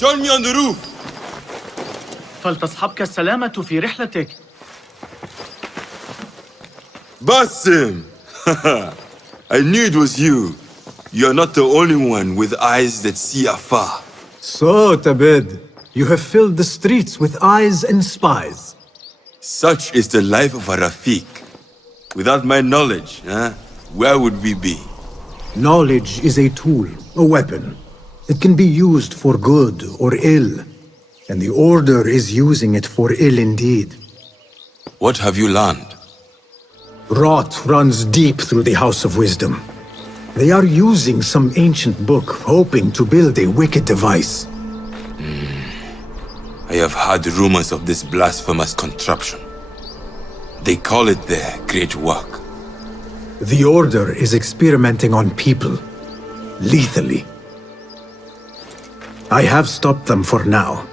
Join me on the roof. فلتصحبك السلامة في رحلتك. Basim! I knew it was you. You're not the only one with eyes that see afar. So, Tabid, you have filled the streets with eyes and spies. Such is the life of a Rafiq. Without my knowledge, where would we be? Knowledge is a tool, a weapon. It can be used for good or ill. And the Order is using it for ill indeed. What have you learned? Rot runs deep through the House of Wisdom. They are using some ancient book, hoping to build a wicked device. I have heard rumors of this blasphemous contraption. They call it their great work. The Order is experimenting on people, lethally. I have stopped them for now,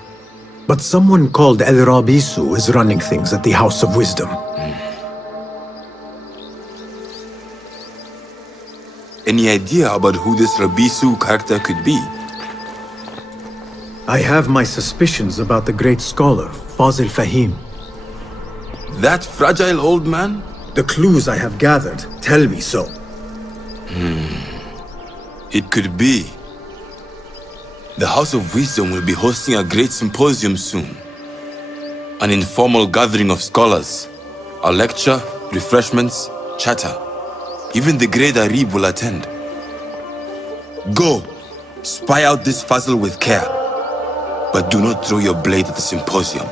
but someone called Rabishu is running things at the House of Wisdom. Any idea about who this Rabishu character could be? I have my suspicions about the great scholar, Fazil Fahim. That fragile old man? The clues I have gathered tell me so. It could be. The House of Wisdom will be hosting a Great Sympoium soon. An informal gathering of scholars. A lecture, refreshments, chatter. Even the great Arib will attend. Go! Spy out this Fazil with care. But do not throw your blade at the Symposium.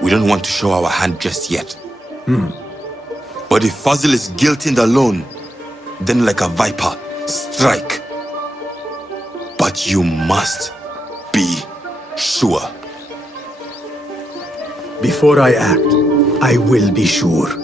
We don't want to show our hand just yet. But if Fazil is guilty and alone, then like a viper, strike. But you must be sure. Before I act, I will be sure.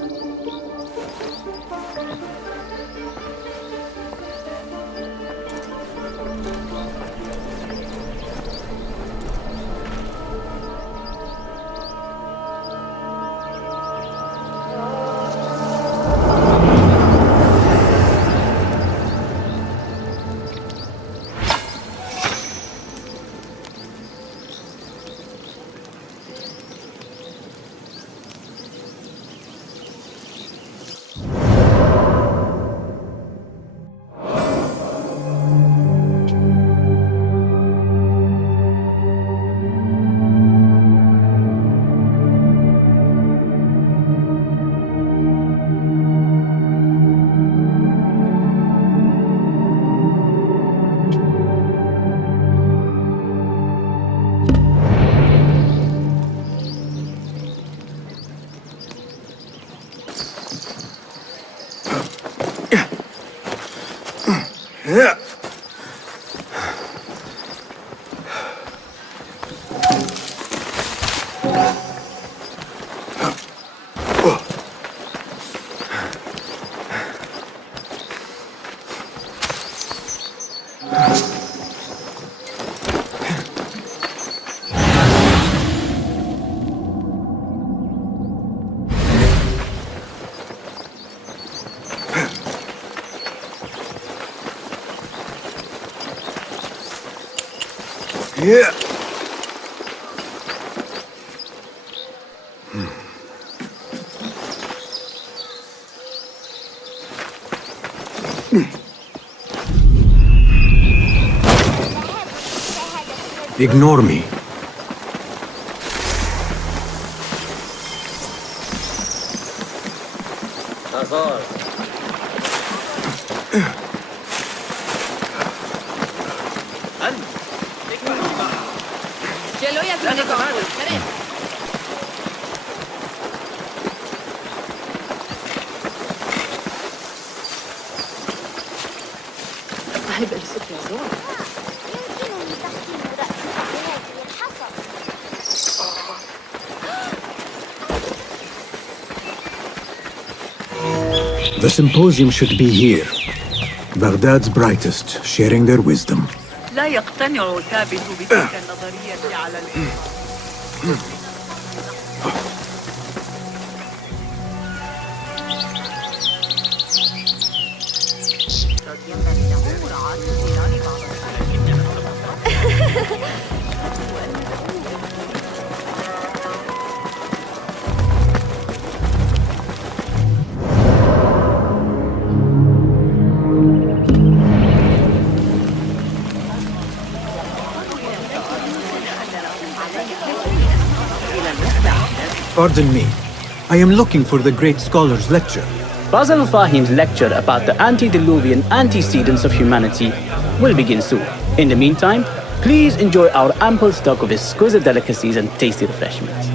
Yeah. Ignore me. The symposium should be here. Baghdad's brightest, sharing their wisdom. لا يقتنع ثابت بتلك النظرية على Pardon me. I am looking for the great scholar's lecture. Fazil Fahim's lecture about the antediluvian antecedents of humanity will begin soon. In the meantime, please enjoy our ample stock of exquisite delicacies and tasty refreshments.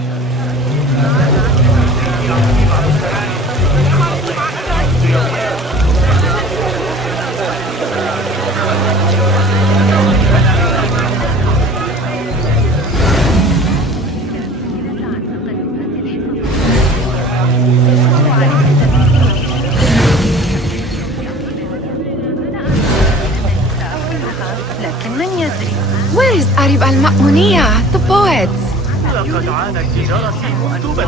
Where is Arib al-Ma'muniyya, the poet? لقد عانت تجارتي منذ بدء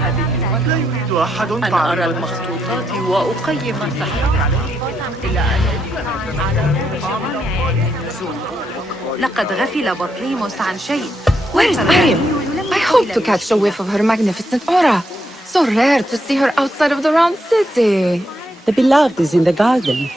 هذه لا يريد أحد أنا أرى المخطوطات وأقيم صحتها إلا لقد غفل بطليموس عن شيء. Where is Arib? I hope to catch a whiff of her magnificent aura. So rare to see her outside of the round city. The beloved is in the garden,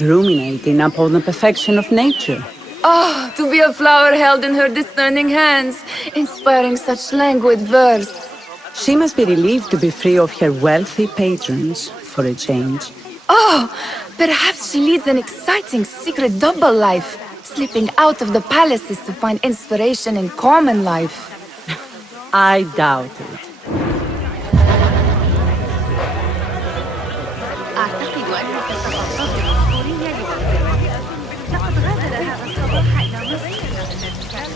ruminating upon the perfection of nature. Oh, to be a flower held in her discerning hands, inspiring such languid verse. She must be relieved to be free of her wealthy patrons for a change. Oh, perhaps she leads an exciting secret double life, slipping out of the palaces to find inspiration in common life. I doubt it. أعتقد أنك ستنتظر الأسطورية لقد غادر هذا الصباح إلى مصر.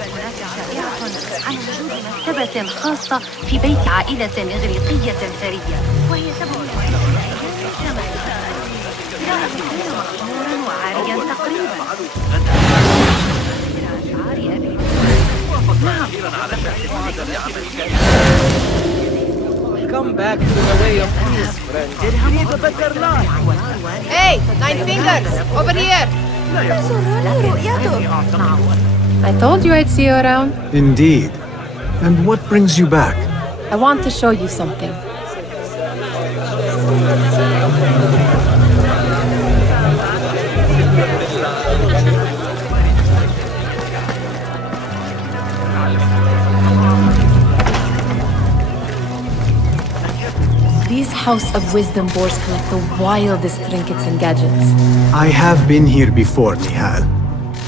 هناك شائعة عن وجود مكتبة خاصة في بيت عائلة إغريقية ثرية، وهي تبدو مخمورا وعاريا تقريبا. Come back to the way of peace, friend. Live a better life. Hey, 9 fingers, over here! I told you I'd see you around. Indeed. And what brings you back? I want to show you something. These House of Wisdom boards collect the wildest trinkets and gadgets. I have been here before, Nehal.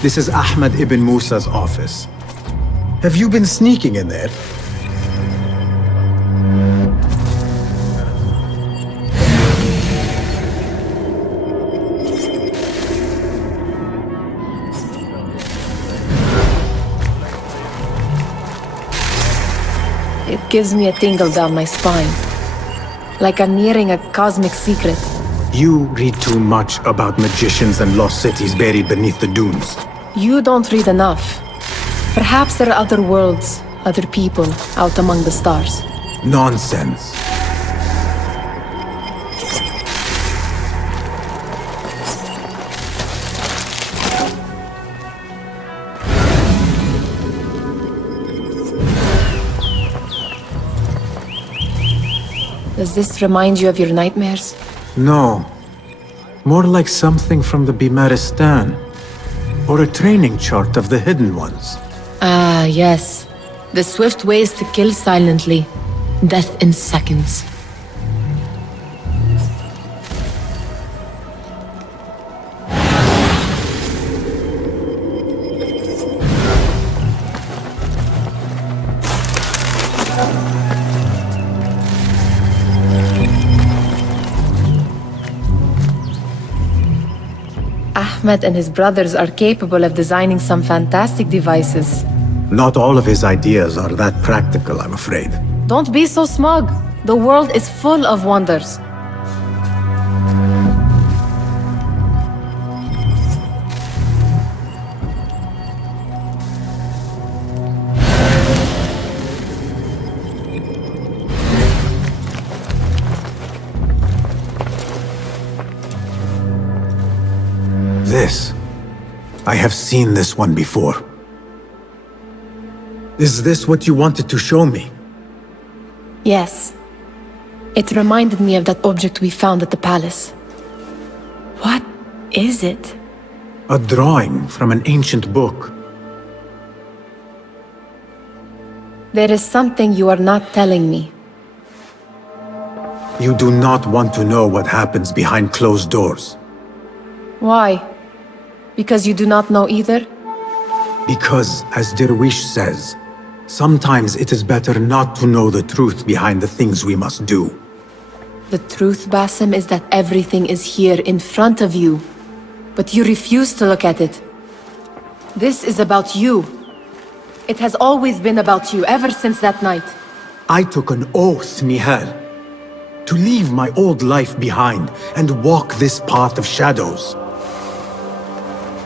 This is Ahmad ibn Musa's office. Have you been sneaking in there? It gives me a tingle down my spine. Like I'm nearing a cosmic secret. You read too much about magicians and lost cities buried beneath the dunes. You don't read enough. Perhaps there are other worlds, other people out among the stars. Nonsense. Does this remind you of your nightmares? No. More like something from the Bimaristan. Or a training chart of the Hidden Ones. Ah, yes. The swift ways to kill silently. Death in seconds. Ahmad and his brothers are capable of designing some fantastic devices. Not all of his ideas are that practical, I'm afraid. Don't be so smug. The world is full of wonders. This. I have seen this one before. Is this what you wanted to show me? Yes. It reminded me of that object we found at the palace. What is it? A drawing from an ancient book. There is something you are not telling me. You do not want to know what happens behind closed doors. Why? Because you do not know either? Because, as Derwish says, sometimes it is better not to know the truth behind the things we must do. The truth, Basim, is that everything is here in front of you. But you refuse to look at it. This is about you. It has always been about you, ever since that night. I took an oath, Nehal, to leave my old life behind and walk this path of shadows.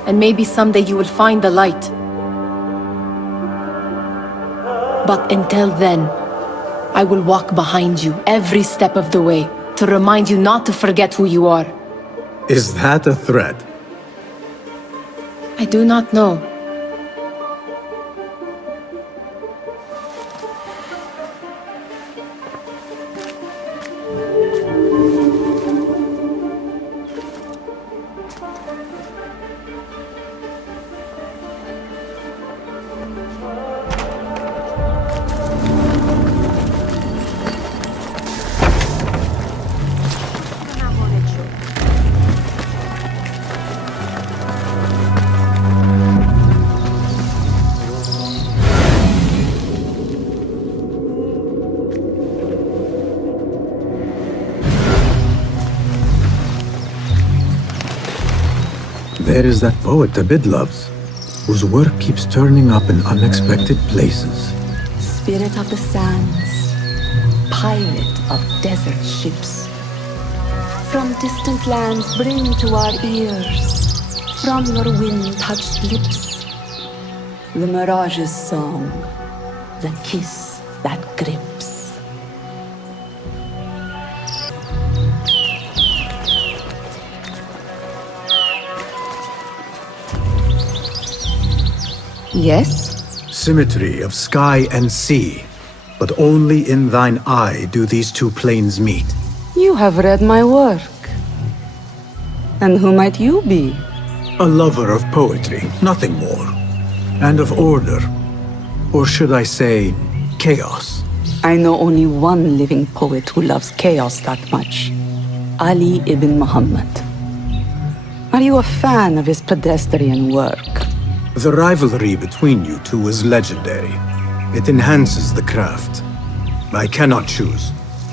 And maybe someday you will find the light. But until then, I will walk behind you every step of the way to remind you not to forget who you are. Is that a threat? I do not know. There is that poet Abid loves, whose work keeps turning up in unexpected places. Spirit of the sands, pirate of desert ships. From distant lands bring to our ears, from your wind-touched lips, the Mirage's song, the kiss that grips. Yes? Symmetry of sky and sea, but only in thine eye do these two planes meet. You have read my work. And who might you be? A lover of poetry, nothing more. And of order. Or should I say, chaos. I know only one living poet who loves chaos that much. Ali ibn Muhammad. Are you a fan of his pedestrian work? The rivalry between you two is legendary. It enhances the craft. I cannot choose.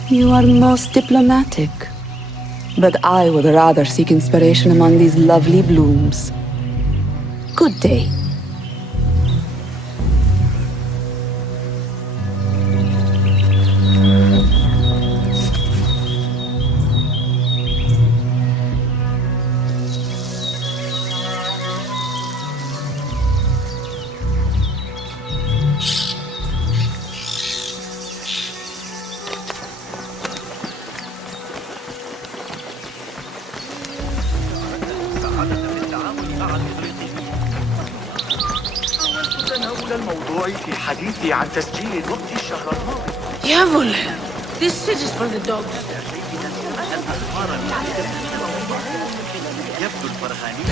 You are most diplomatic. But I would rather seek inspiration among these lovely blooms. Good day. عن تسجيل وقت الشهر الماضي. Diavole! This shit is for the dogs. يبدو البرهاني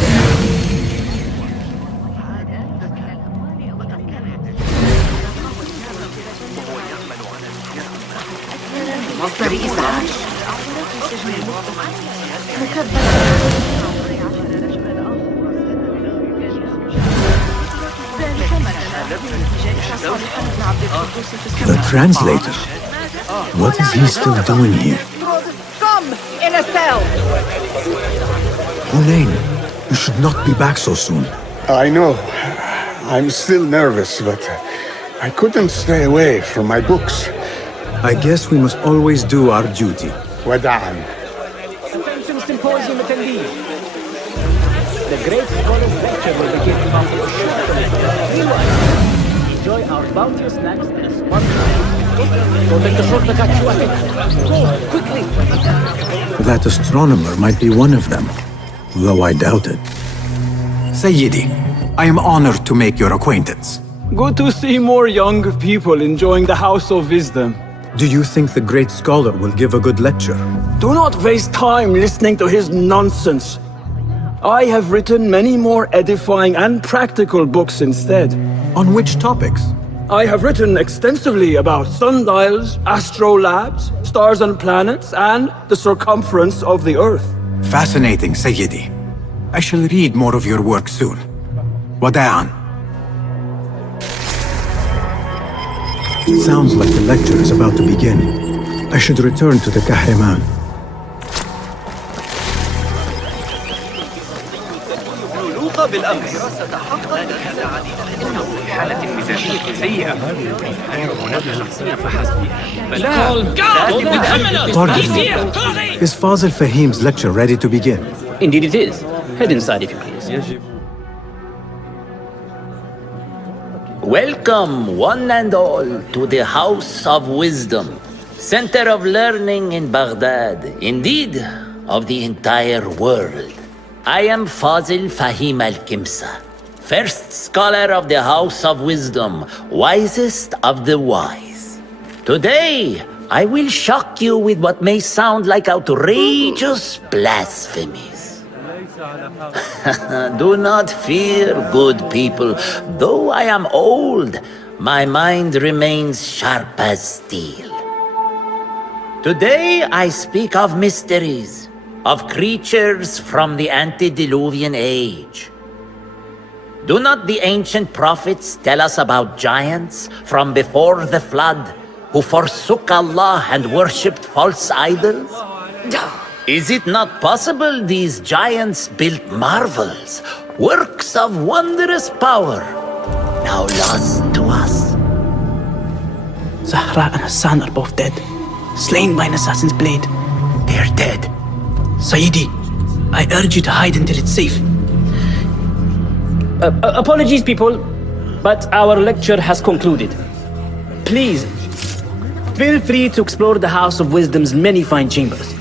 وهو يعمل على مصدر إزعاج. The translator? What is he still doing here? Come in a cell. Hunain, you should not be back so soon. I know. I'm still nervous, but I couldn't stay away from my books. I guess we must always do our duty. Wada'an. Attention Symposium attendees. The Great Sympoium lecture will begin after a short break. Enjoy our bounteous snacks and a smart Go take the shortcut you ahead. Go, quickly! That astronomer might be one of them, though I doubt it. Sayyidi, I am honored to make your acquaintance. Good to see more young people enjoying the House of Wisdom. Do you think the great scholar will give a good lecture? Do not waste time listening to his nonsense. I have written many more edifying and practical books instead. On which topics? I have written extensively about sundials, astrolabes, stars and planets, and the circumference of the Earth. Fascinating, Sayyidi. I shall read more of your work soon. Wada'an. Sounds like the lecture is about to begin. I should return to the Kahraman. Pardon me. Is Fazil Fahim's lecture ready to begin? Indeed it is. Head inside if you please. Welcome, one and all, to the House of Wisdom, center of learning in Baghdad, indeed, of the entire world. I am Fazil Fahim al-Kimsa, first scholar of the House of Wisdom, wisest of the wise. Today, I will shock you with what may sound like outrageous blasphemies. Do not fear, good people. Though I am old, my mind remains sharp as steel. Today I speak of mysteries, of creatures from the antediluvian age. Do not the ancient prophets tell us about giants from before the flood who forsook Allah and worshipped false idols? Is it not possible these giants built marvels, works of wondrous power, now lost to us? Zahra and Hassan are both dead, slain by an assassin's blade. They're dead. Sayyidi, I urge you to hide until it's safe. Apologies, people, but our lecture has concluded. Please, feel free to explore the House of Wisdom's many fine chambers.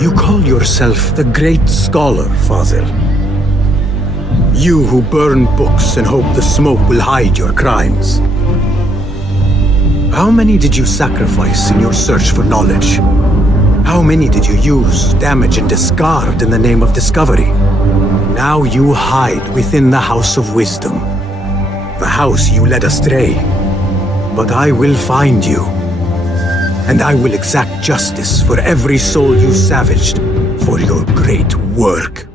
You call yourself the Great Scholar, Fazil. You who burn books and hope the smoke will hide your crimes. How many did you sacrifice in your search for knowledge? How many did you use, damage, and discard in the name of discovery? Now you hide within the House of Wisdom, the house you led astray. But I will find you, and I will exact justice for every soul you savaged for your great work.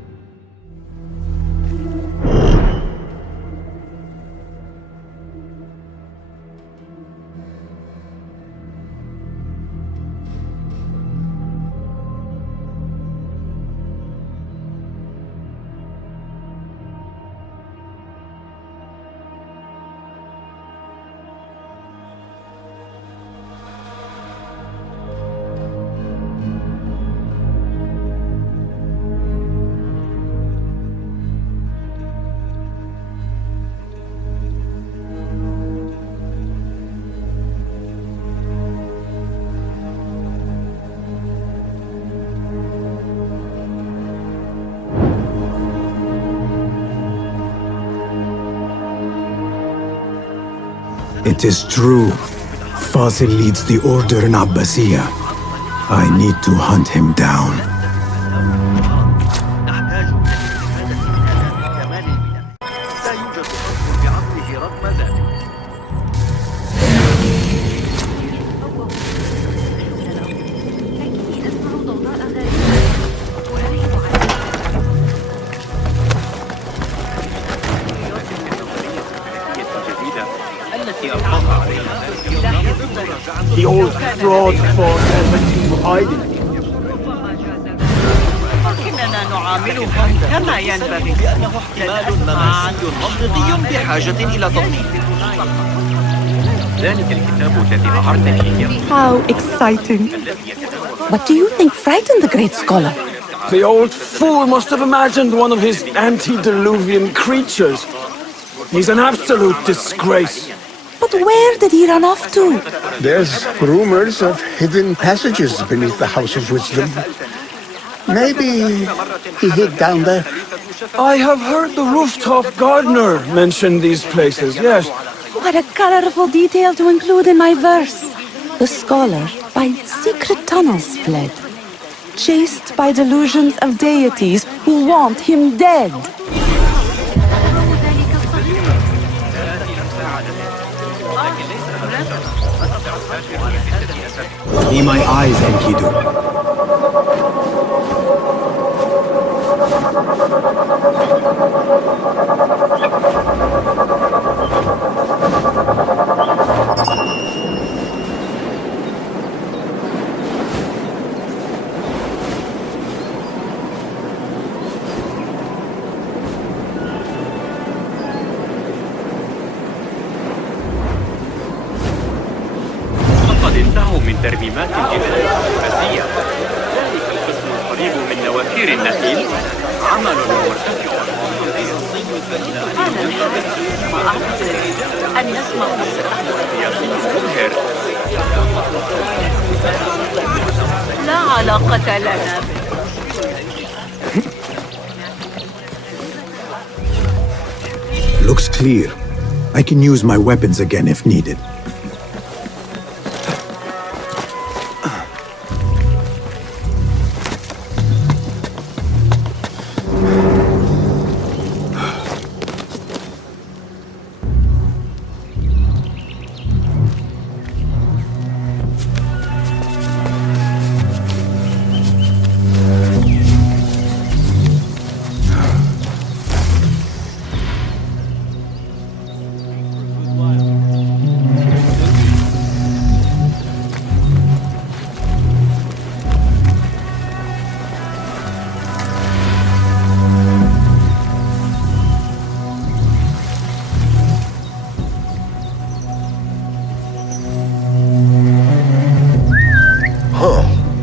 It is true. Fazil leads the order in Abbasiyah. I need to hunt him down. The old fraud fought everything to hiding. ولكننا نعاملهم كما ينبغي لأنه احتمال مماثل منطقي بحاجة إلى تطبيق. ذلك الكتاب الذي أعرتني. How exciting. What do you think frightened the great scholar? The old fool must have imagined one of his antediluvian creatures. He's an absolute disgrace. But where did he run off to? There's rumors of hidden passages beneath the House of Wisdom. Maybe he hid down there. I have heard the rooftop gardener mention these places, yes. What a colorful detail to include in my verse. The scholar by secret tunnels fled. chased by delusions of deities who want him dead. Be my eyes, Enkidu. من ترميمات الجبال الأباسية. ذلك القسم القريب من نوافير النخيل عمل مرتفع. هذا الحدث وأعتقد أن نسمع مبهر. لا علاقة لنا به. Looks clear. I can use my weapons again if needed.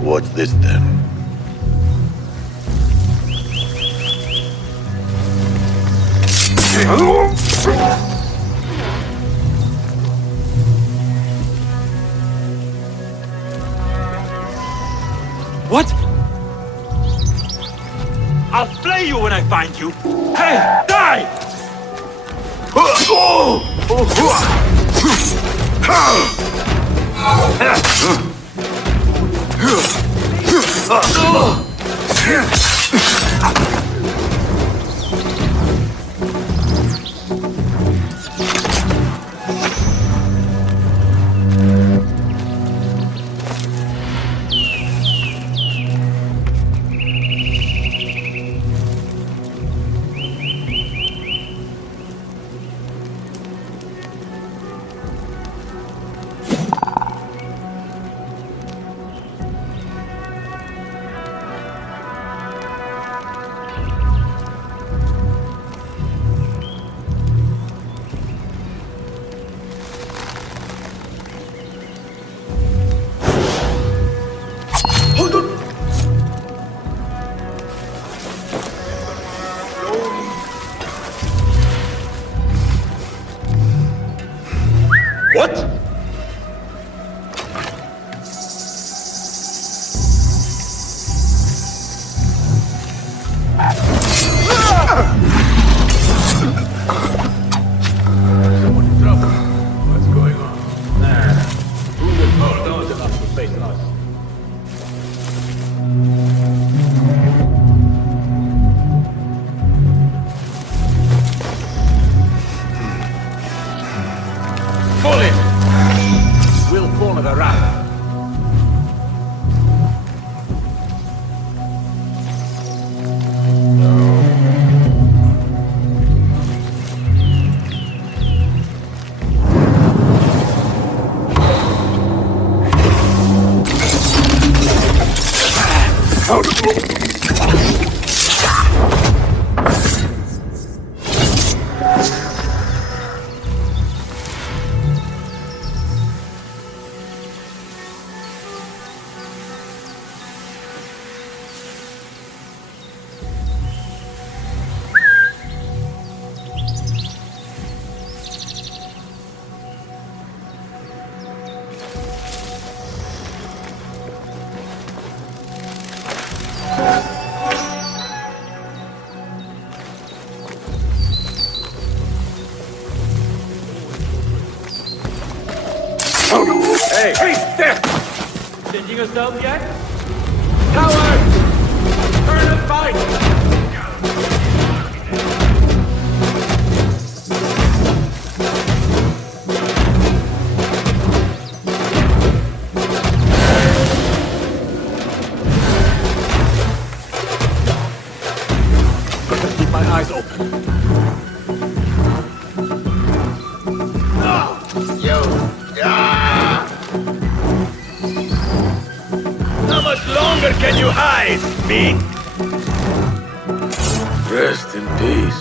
What's this then? What? I'll flay you when I find you. Hey, die! What? Hey, there! Changing yourself yet? Coward! Keep my eyes open. How much longer can you hide, me? Rest in peace.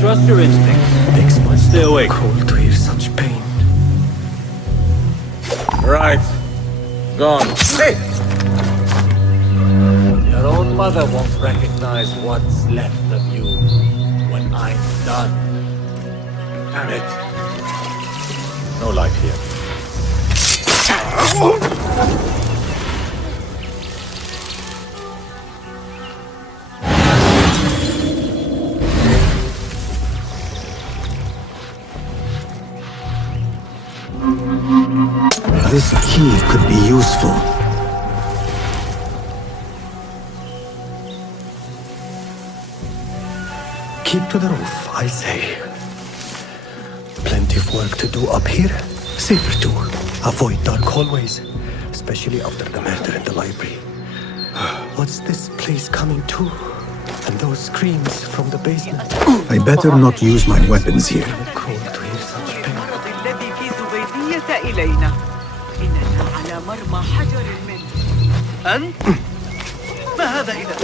Trust your instincts. Makes my Stay awake. cold to hear such pain. Right. Gone. Hey! Your own mother won't recognize what's left of you when I'm done. Damn it. No life here. This key could be useful. Keep to the roof, I say. Plenty of work to do up here. Safer too. Avoid dark hallways, especially after the murder in the library. What's this place coming to? And those screams from the basement. I better not use my weapons here. Cold to hear such pain. الذي في زبيدية إلينا إننا على مرمى حجر منه أنت؟ ما هذا إذا؟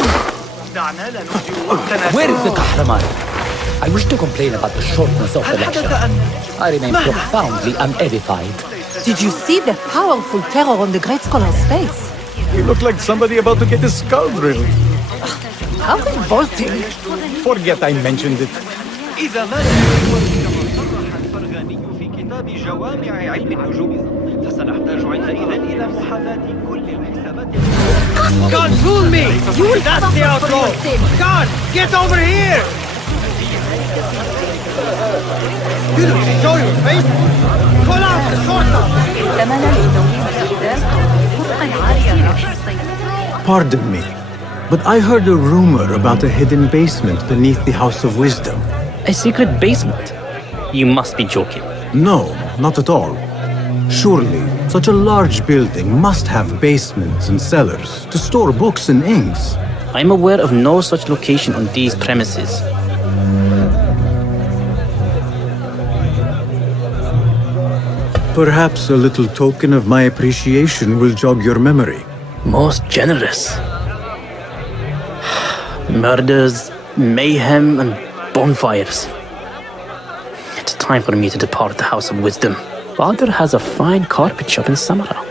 دعنا لا نهدر وقتنا. Where is the Kahraman? I wish to complain about the shortness of the lecture. I remain profoundly unedified. Did you see the powerful terror on the great scholar's face? You look like somebody about to get his skull drilled. How revolting! Forget I mentioned it. إذا ما صرح الفرغاني في كتاب جوامع علم النجوم فسنحتاج عندئذ إلى محاذاة كل الحسابات. God, fool me! You will That's the outlaw! God, get over here! You don't show your face! Pull out the sword! Pardon me, but I heard a rumor about a hidden basement beneath the House of Wisdom. A secret basement? You must be joking. No, not at all. Surely, such a large building must have basements and cellars to store books and inks. I'm aware of no such location on these premises. Perhaps a little token of my appreciation will jog your memory. Most generous. Murders, mayhem, and bonfires. It's time for me to depart the House of Wisdom. Father has a fine carpet shop in Samara.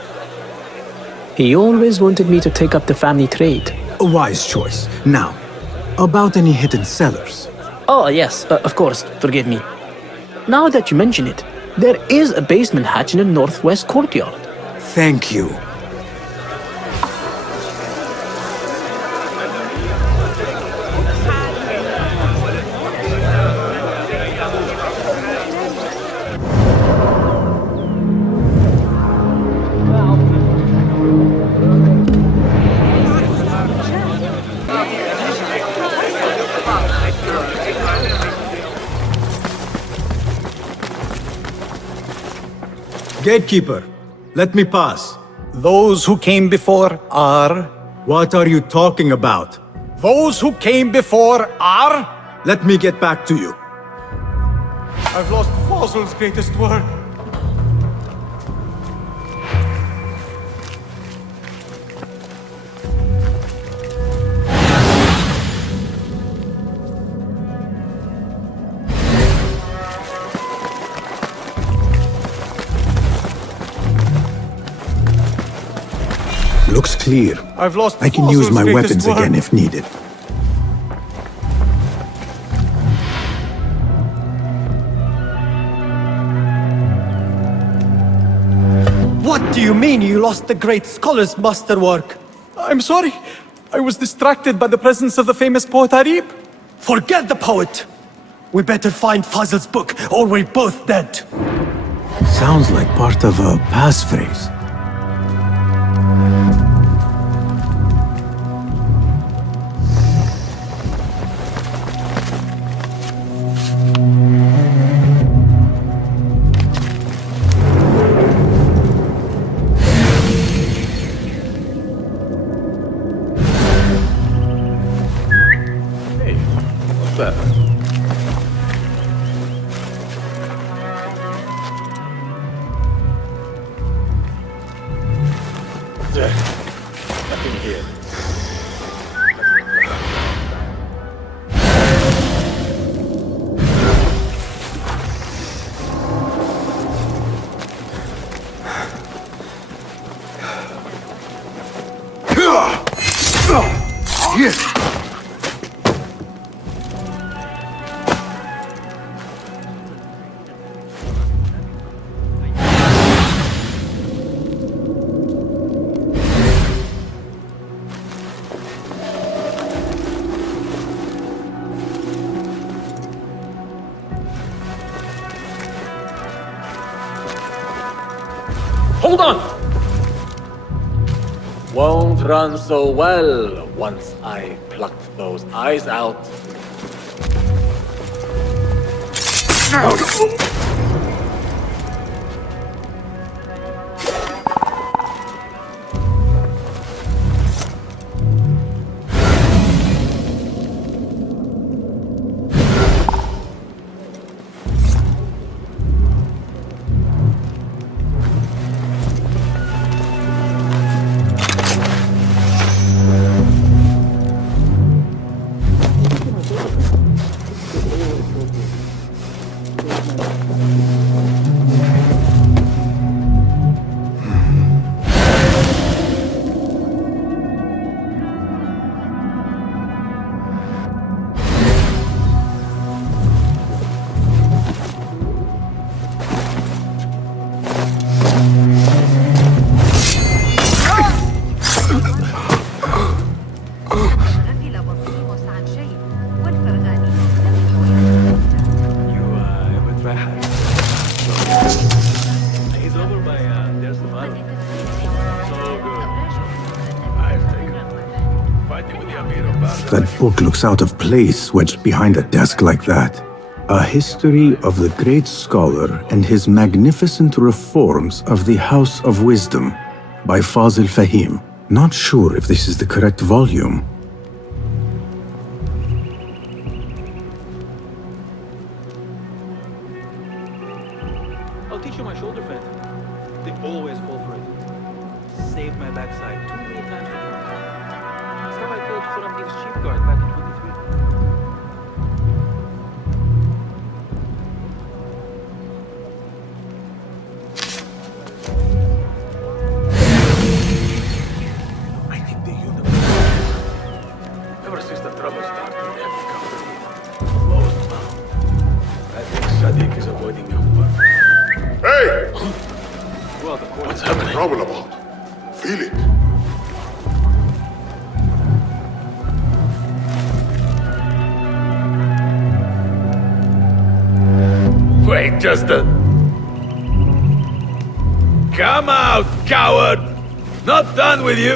He always wanted me to take up the family trade. A wise choice. Now, about any hidden cellars. Oh, yes, of course, forgive me. Now that you mention it, there is a basement hatch in the northwest courtyard. Thank you. Gatekeeper, let me pass. Those who came before are... What are you talking about? Those who came before are... Let me get back to you. I've lost Fazil's greatest work. Looks clear. I've lost I can use Fazil's my greatest weapons work. again if needed. What do you mean you lost the great scholar's masterwork? I'm sorry. I was distracted by the presence of the famous poet Arib. Forget the poet! We better find Fazil's book, or we're both dead. Sounds like part of a passphrase. Nothing here. Here. Hold on! Won't run so well once I plucked those eyes out. That book looks out of place wedged behind a desk like that. A history of the great scholar and his magnificent reforms of the House of Wisdom by Fazil Fahim. Not sure if this is the correct volume. I'll teach you my shoulder fend. They always fall for it. Saved my backside too many times before. That's how I killed Khuramdin's chief guard back in 23. I think the universe. Ever since the trouble started, they have become closed now. I think Sadiq is avoiding your work. Hey! What's happening? Trouble about? Feel it. Wait just a... Come out, coward! Not done with you!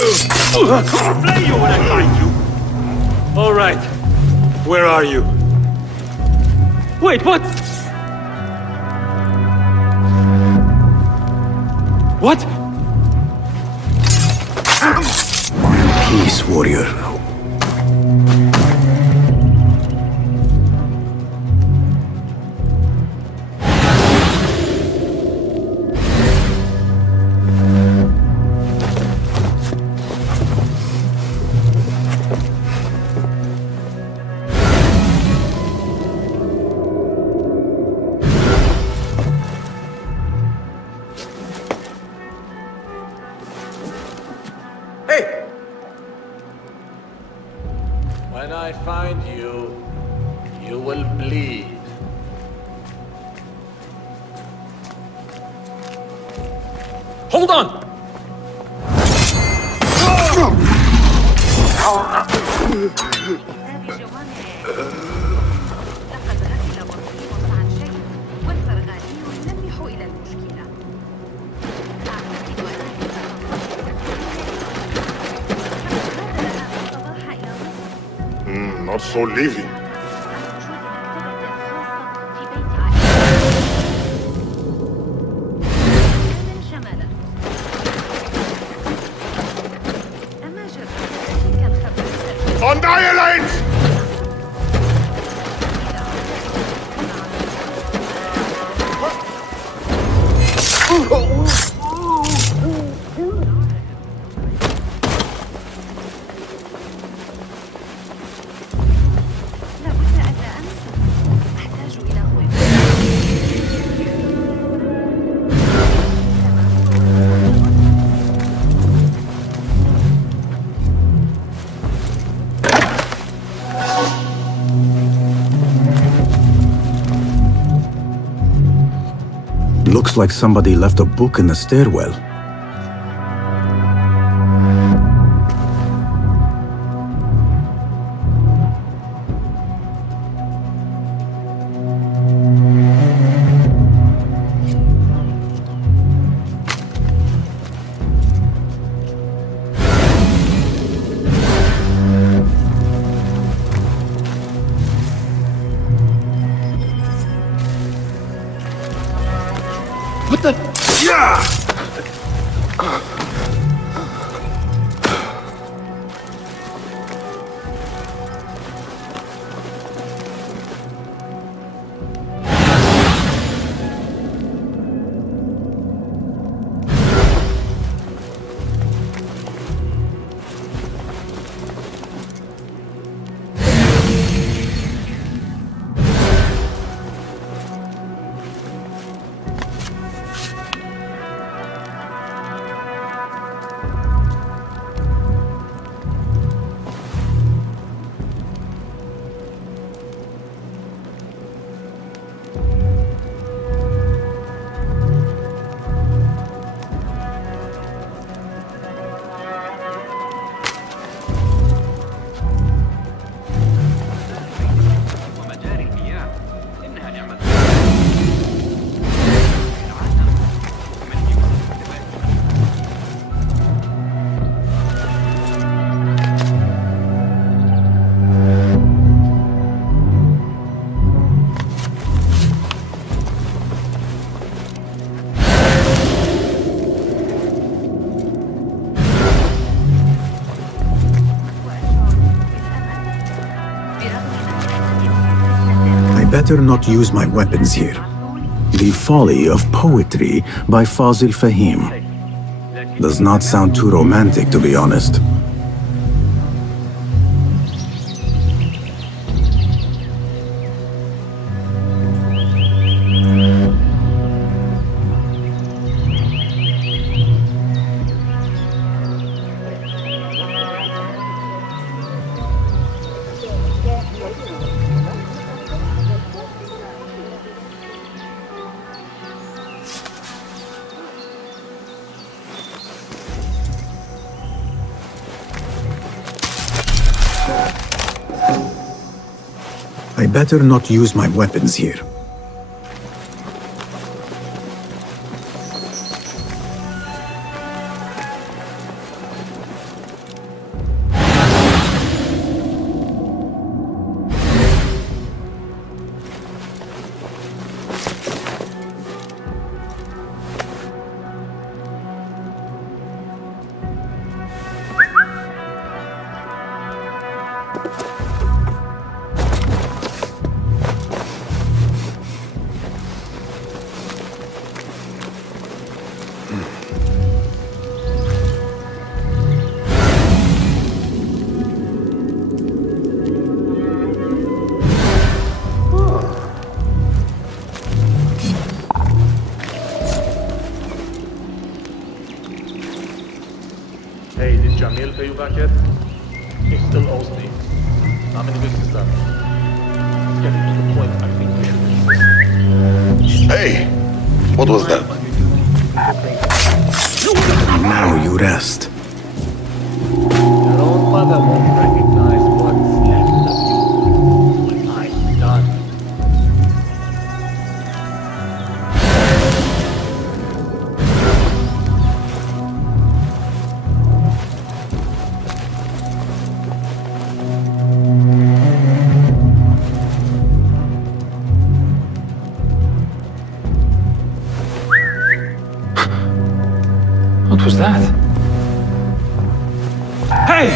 I'll play you when I find you! Alright. Where are you? Wait, what? What? peace, warrior. When I find you, you will bleed. Hold on! Not so living. Annihilate! Looks like somebody left a book in the stairwell. What the? Yeah! Better not use my weapons here. The Folly of Poetry by Fazil Fahim. Does not sound too romantic, to be honest. I better not use my weapons here. back yet? He still owes me. How many weeks is that? It's getting to the point I think we should... Hey! What was that? Now you rest. Your own mother won't recognize what's left of you. What I've done. What was that? Hey!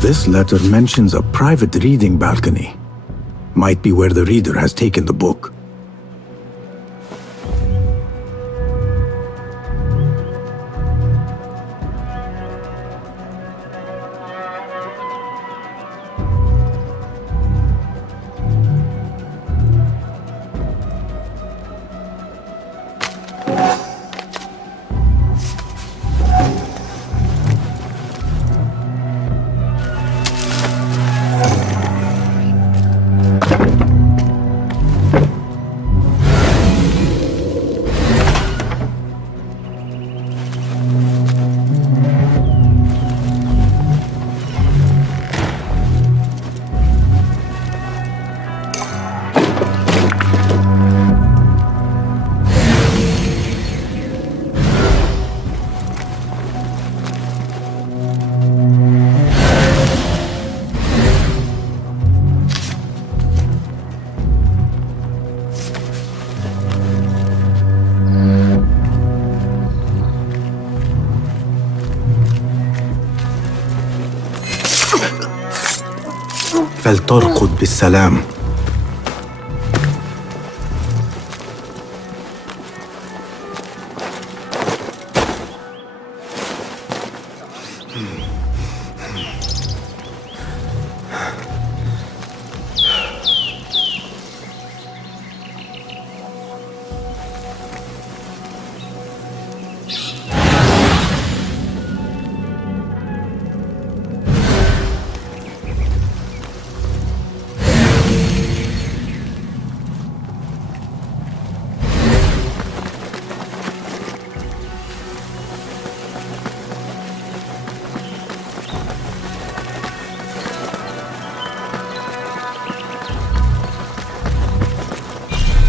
This letter mentions a private reading balcony. Might be where the reader has taken the book. فلترقد بالسلام.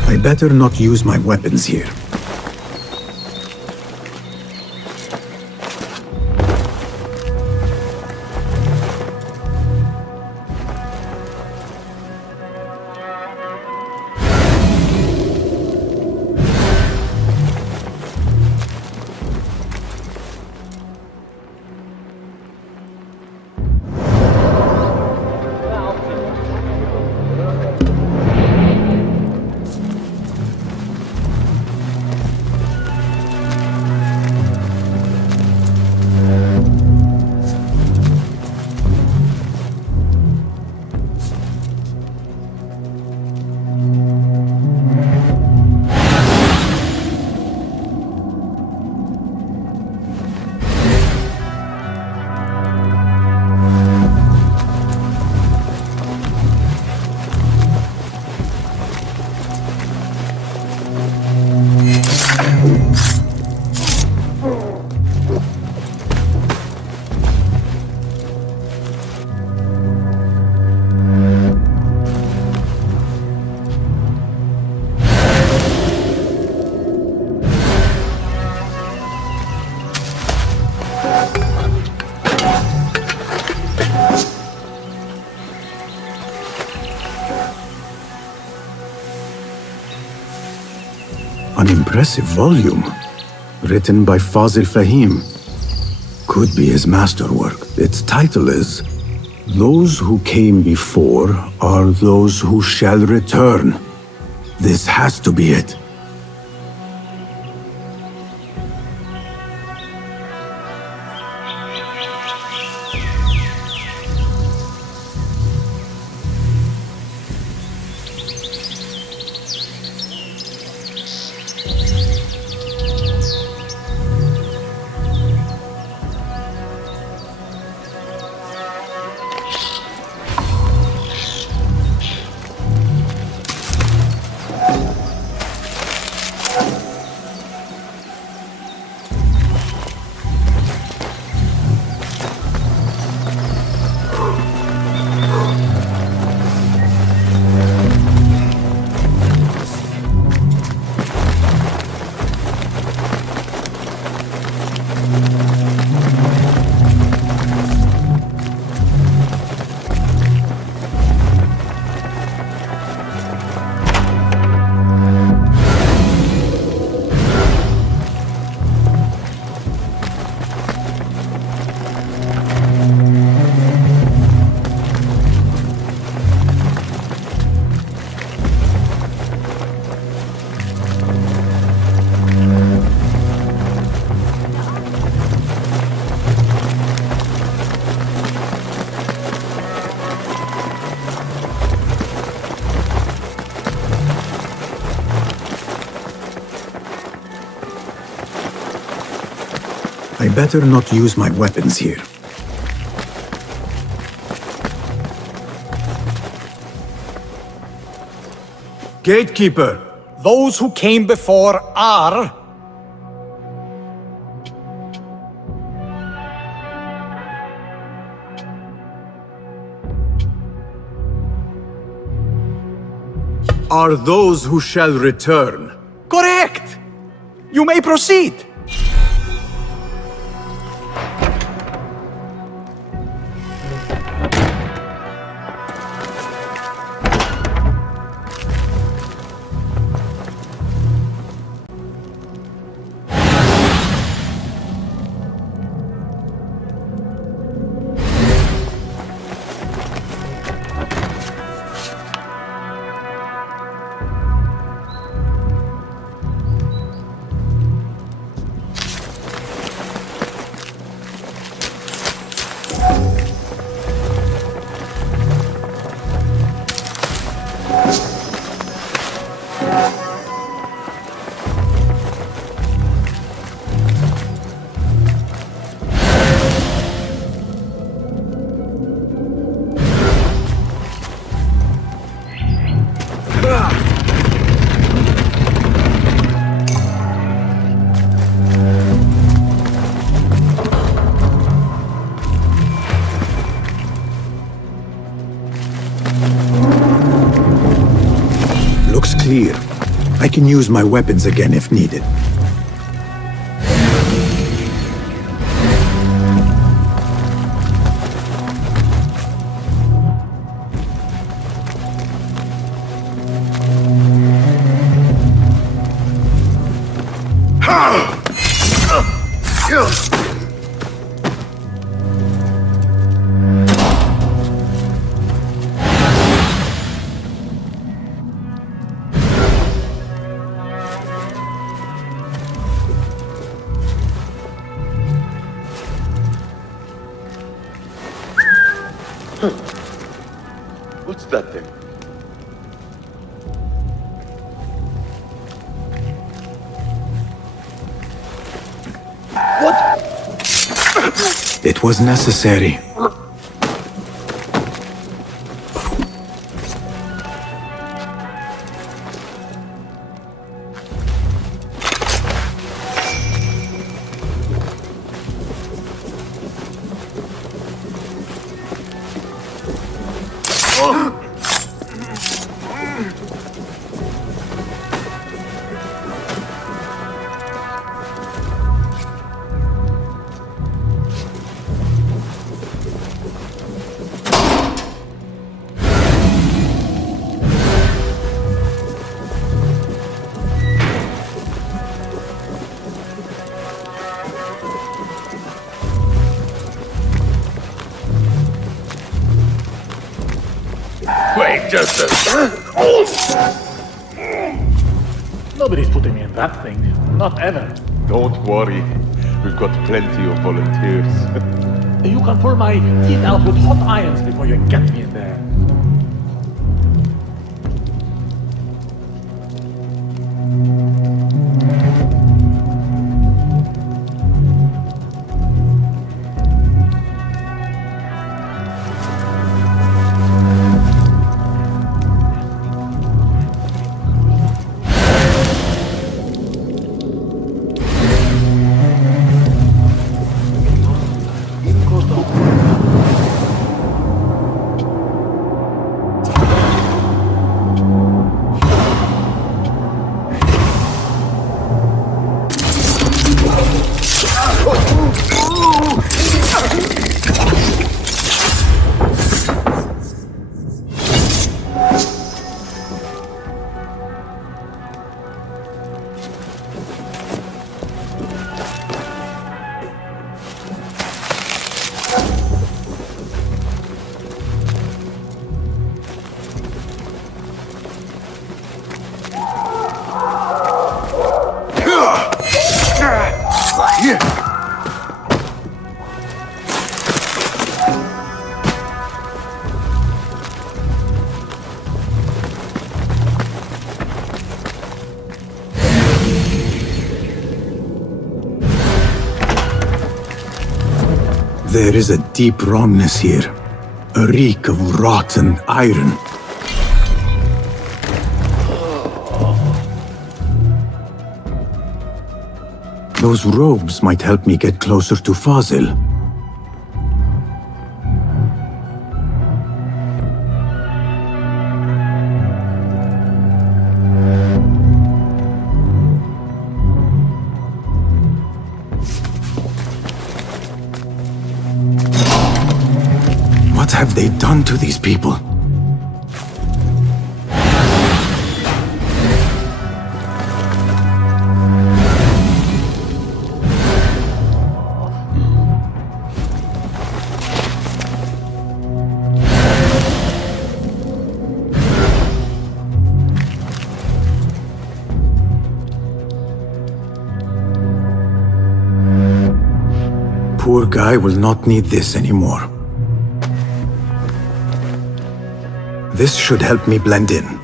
I better not use my weapons here. An impressive volume, written by Fazil Fahim. Could be his masterwork. Its title is, "Those who came before are those who shall return." This has to be it. I better not use my weapons here. Gatekeeper, those who came before are... Are those who shall return. Correct! You may proceed! Looks clear. I can use my weapons again if needed. What's that thing? What? It was necessary. just Nobody's putting me in that thing. Not ever. Don't worry. We've got plenty of volunteers. You can pull my teeth out with hot irons before you get me in there. There is a deep wrongness here. A reek of rotten iron. Those robes might help me get closer to Fazil. What have they done to these people? Poor guy will not need this anymore. This should help me blend in.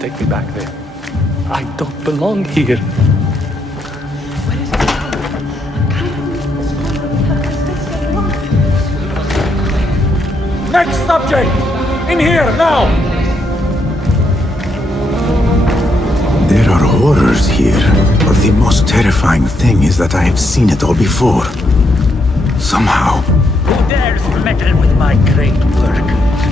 Take me back there. I don't belong here. Next subject! In here, now! There are horrors here, but the most terrifying thing is that I have seen it all before. Somehow. Who dares meddle with my great work?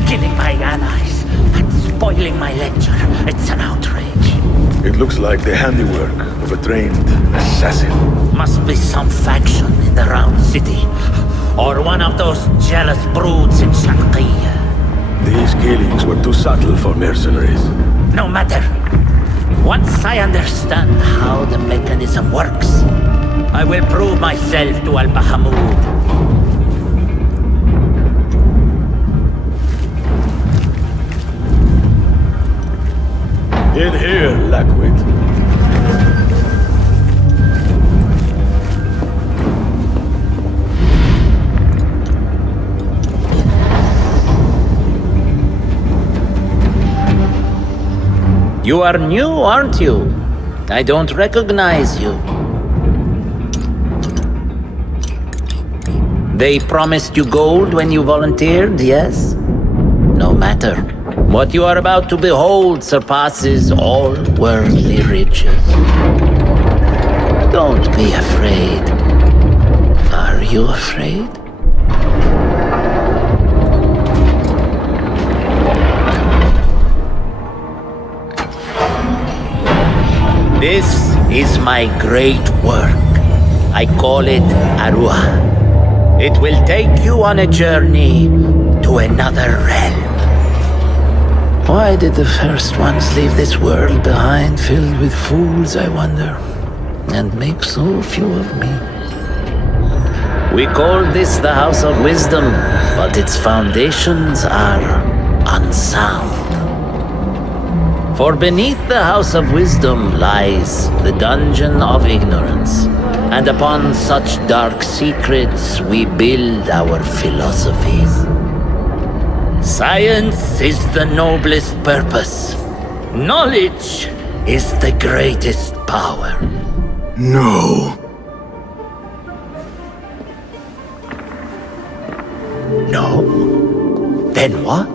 Killing my allies and spoiling my lecture. It's an outrage. It looks like the handiwork of a trained assassin. Must be some faction in the round city. Or one of those jealous broods in Sharqiyya. These killings were too subtle for mercenaries. No matter. Once I understand how the mechanism works, I will prove myself to Al-Bahamud. In here, Lackwit. You are new, aren't you? I don't recognize you. They promised you gold when you volunteered, yes? No matter. What you are about to behold surpasses all worldly riches. Don't be afraid. Are you afraid? This is my great work. I call it Aruha. It will take you on a journey to another realm. Why did the first ones leave this world behind filled with fools, I wonder, and make so few of me? We call this the House of Wisdom, but its foundations are unsound. For beneath the House of Wisdom lies the Dungeon of Ignorance, and upon such dark secrets we build our philosophies. Science is the noblest purpose. Knowledge is the greatest power. No. No? Then what?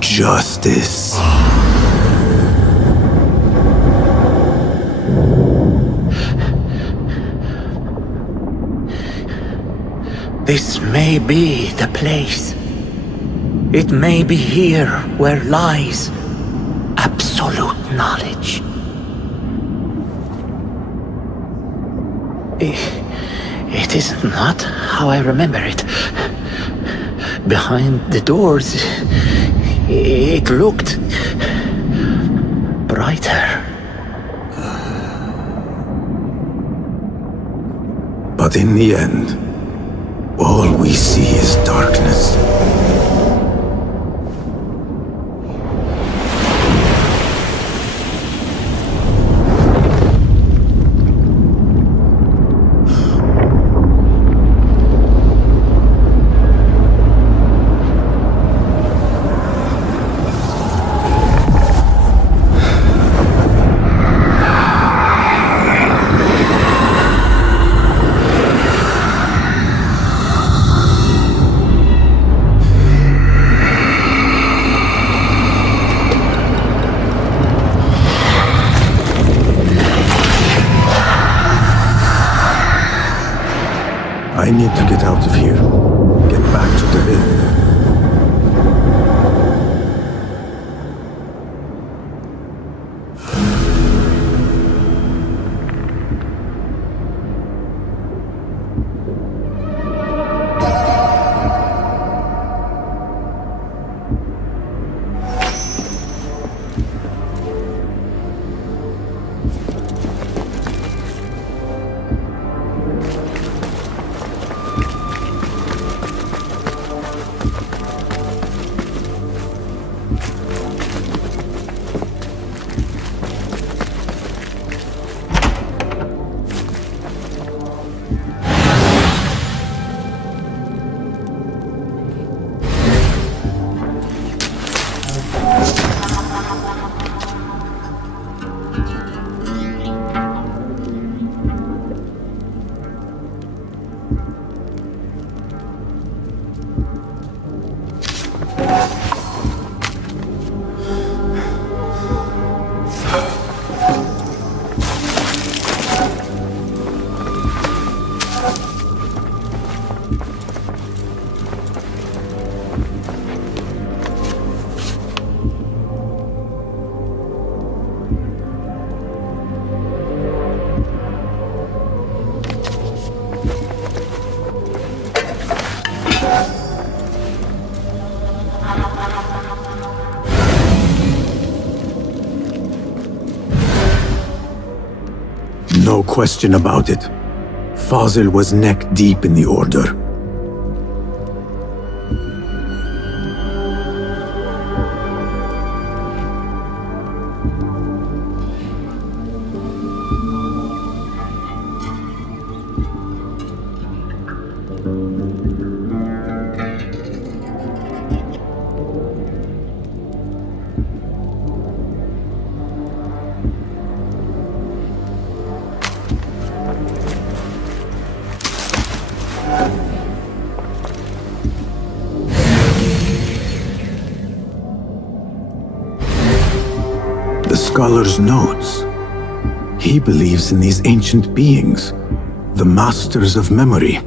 Justice. This may be the place. It may be here where lies absolute knowledge. It is not how I remember it. Behind the doors, it looked brighter. But in the end, all we see is darkness. I need to get out of here. Get back to the inn. No question about it. Fazil was neck deep in the Order. The scholar's notes. He believes in these ancient beings, the masters of memory.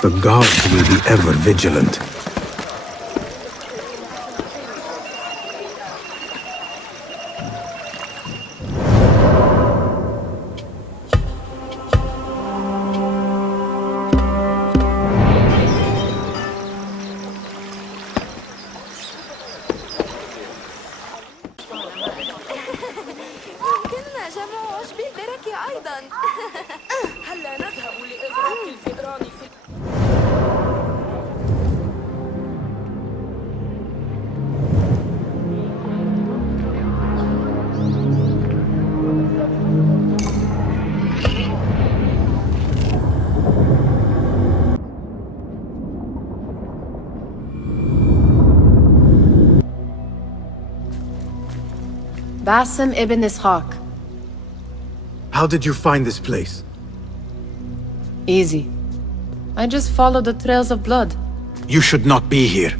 The guards will be ever vigilant. يمكننا جمع عشب البركة أيضا. هلا نذهب لإغراق الفئران في Basim ibn Ishaq. How did you find this place? Easy. I just followed the trails of blood. You should not be here.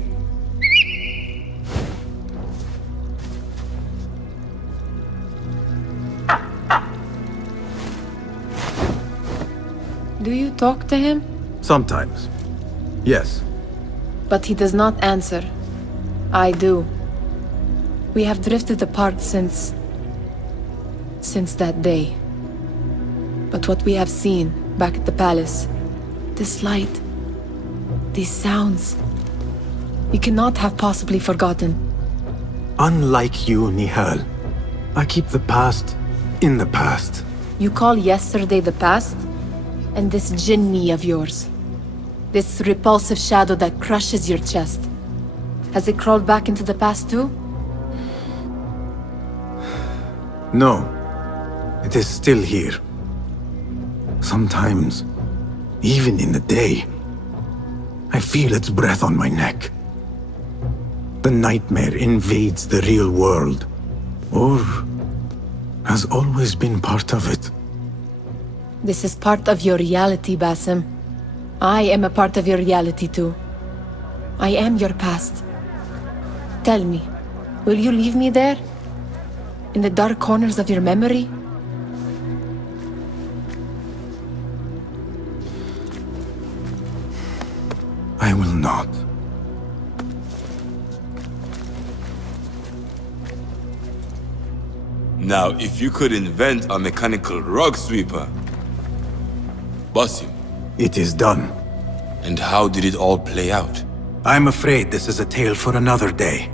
Do you talk to him? Sometimes. Yes. But he does not answer. I do. We have drifted apart since that day. But what we have seen back at the palace, this light, these sounds, we cannot have possibly forgotten. Unlike you, Nehal, I keep the past in the past. You call yesterday the past? And this jinni of yours, this repulsive shadow that crushes your chest, has it crawled back into the past too? No, it is still here. Sometimes, even in the day, I feel its breath on my neck. The nightmare invades the real world, or has always been part of it. This is part of your reality, Basim. I am a part of your reality too. I am your past. Tell me, will you leave me there? In the dark corners of your memory? I will not. Now, if you could invent a mechanical rug sweeper, Basim. It is done. And how did it all play out? I'm afraid this is a tale for another day.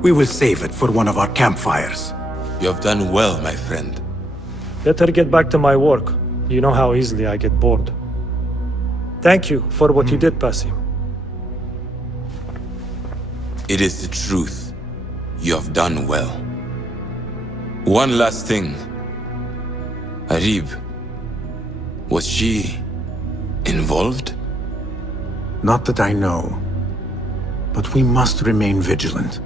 We will save it for one of our campfires. You have done well, my friend. Better get back to my work. You know how easily I get bored. Thank you for what you did, Basim. It is the truth. You have done well. One last thing. Arib, was she involved? Not that I know. But we must remain vigilant.